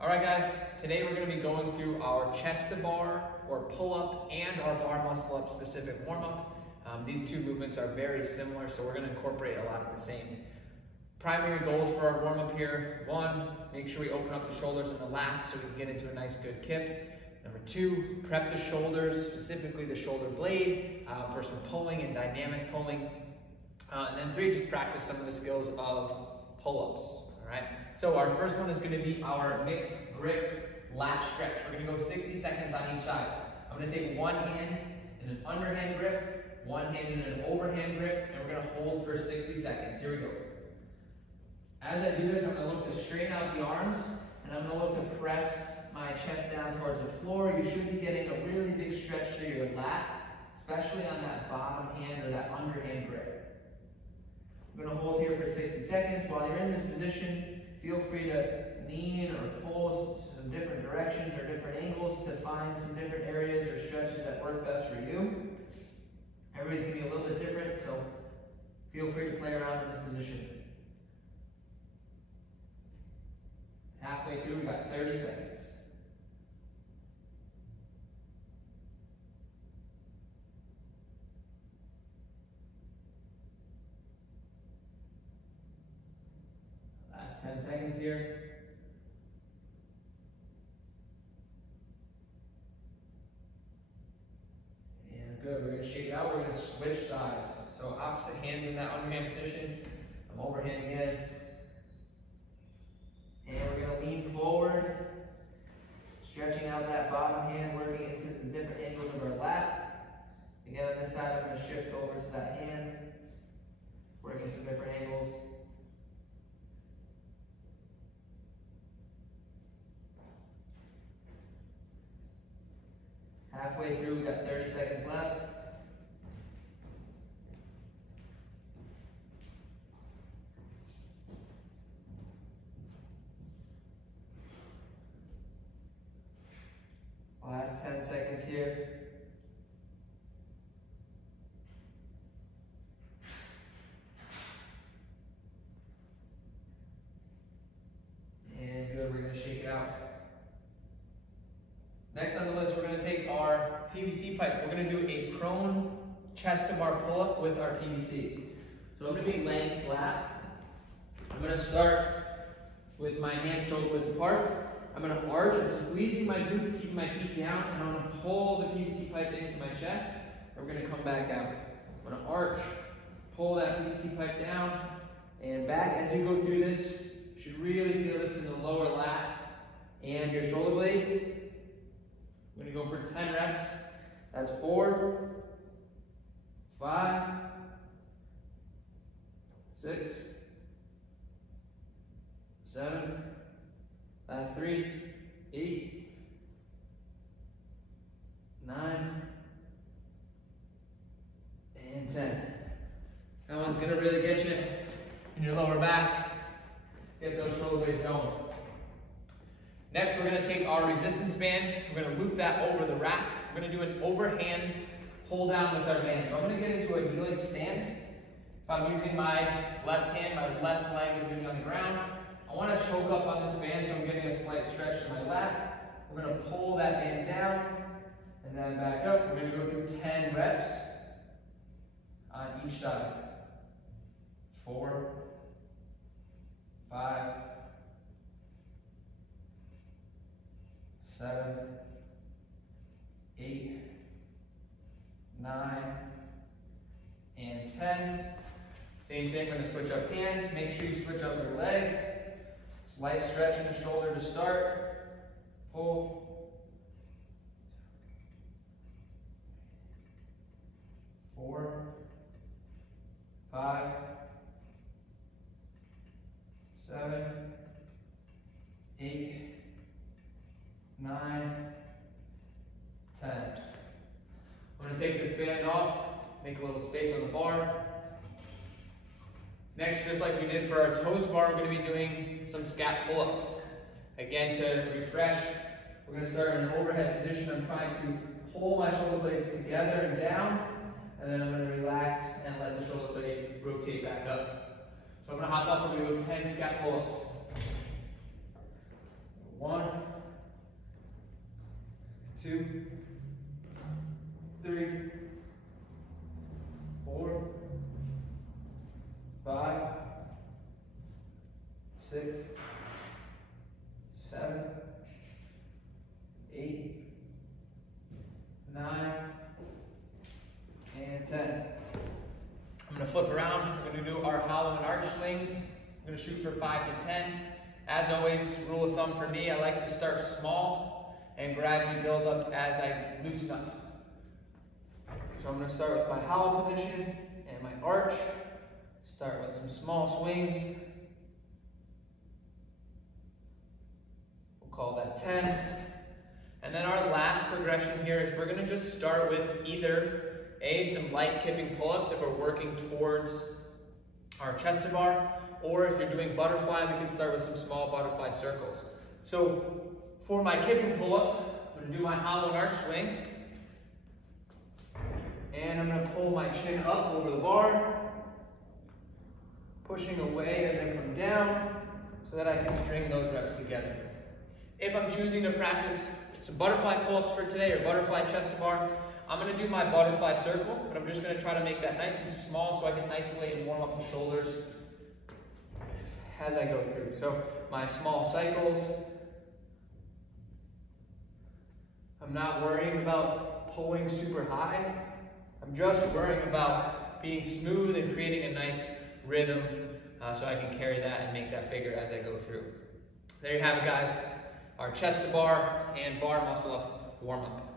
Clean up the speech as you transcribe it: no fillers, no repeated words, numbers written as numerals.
Alright guys, today we're going to be going through our chest to bar or pull-up and our bar muscle-up specific warm-up. These two movements are very similar, so we're going to incorporate a lot of the same. Primary goals for our warm-up here: 1, make sure we open up the shoulders and the lats so we can get into a nice good kip. Number 2, prep the shoulders, specifically the shoulder blade, for some pulling and dynamic pulling. And then 3, just practice some of the skills of pull-ups. Alright, so our first one is going to be our mixed grip latch stretch. We're going to go 60 seconds on each side. I'm going to take one hand in an underhand grip, one hand in an overhand grip, and we're going to hold for 60 seconds. Here we go. As I do this, I'm going to look to straighten out the arms, and I'm going to look to press my chest down towards the floor. You should be getting a really big stretch through your lat, especially on that bottom hand or that underhand grip. I'm going to hold here for 60 seconds. While you're in this position, feel free to lean or pull some different directions or different angles to find some different areas or stretches that work best for you. Everybody's going to be a little bit different, so feel free to play around in this position. Halfway through, we got 30 seconds. Last 10 seconds here. And good, we're going to shake it out. We're going to switch sides. So opposite hands in that underhand position. I'm overhand again. And we're going to lean forward, stretching out that bottom hand, working into the different angles of our lat. Again, on this side, I'm going to shift over to that hand, working some different angles. Halfway through, we've got 30 seconds left. Last 10 seconds here. And good, we're going to shake it out. Next on the list, we're going to take our PVC pipe. We're going to do a prone chest to bar pull-up with our PVC. So I'm going to be laying flat. I'm going to start with my hands shoulder width apart. I'm going to arch and squeezing my glutes, keeping my feet down, and I'm going to pull the PVC pipe into my chest, and we're going to come back out. I'm going to arch, pull that PVC pipe down, and back. As you go through this, you should really feel this in the lower lat and your shoulder blade. I'm going to go for 10 reps. That's 4, 5, 6, 7, that's 3, 8, 9, and 10. That one's going to really get you in your lower back. Get those shoulder blades going. Next, we're going to take our resistance band. We're going to loop that over the rack. We're going to do an overhand pull down with our band. So I'm going to get into a kneeling stance. If I'm using my left hand, my left leg is going to be on the ground. I want to choke up on this band, so I'm getting a slight stretch to my lat. We're going to pull that band down and then back up. We're going to go through 10 reps on each side. 4, 5, 7, 8, 9, and 10. Same thing, we're going to switch up hands. Make sure you switch up your leg. Slight stretch in the shoulder to start. Pull. 4, 5, 7, 8, 9, 10. I'm going to take this band off, make a little space on the bar. Next, just like we did for our toast bar, we're going to be doing some scap pull-ups. Again, to refresh, we're going to start in an overhead position. I'm trying to pull my shoulder blades together and down, and then I'm going to relax and let the shoulder blade rotate back up. So I'm going to hop up and we're going to go 10 scap pull-ups. 1, 2, 3, 4, 5, 6, 7, 8, 9, and 10. I'm going to flip around. We're going to do our hollow and arch slings. I'm going to shoot for 5 to 10. As always, rule of thumb for me, I like to start small and gradually build up as I loosen up. So I'm going to start with my hollow position and my arch. Start with some small swings. We'll call that 10. And then our last progression here is we're going to just start with either some light kipping pull-ups if we're working towards our chest bar, or if you're doing butterfly, we can start with some small butterfly circles. So for my kipping pull-up, I'm going to do my hollow and arch swing, and I'm going to pull my chin up over the bar, pushing away as I come down so that I can string those reps together. If I'm choosing to practice some butterfly pull-ups for today or butterfly chest bar, I'm going to do my butterfly circle, but I'm just going to try to make that nice and small so I can isolate and warm up the shoulders as I go through. So my small cycles, I'm not worrying about pulling super high. I'm just worrying about being smooth and creating a nice rhythm so I can carry that and make that bigger as I go through. There you have it, guys. Our chest to bar and bar muscle up warm up.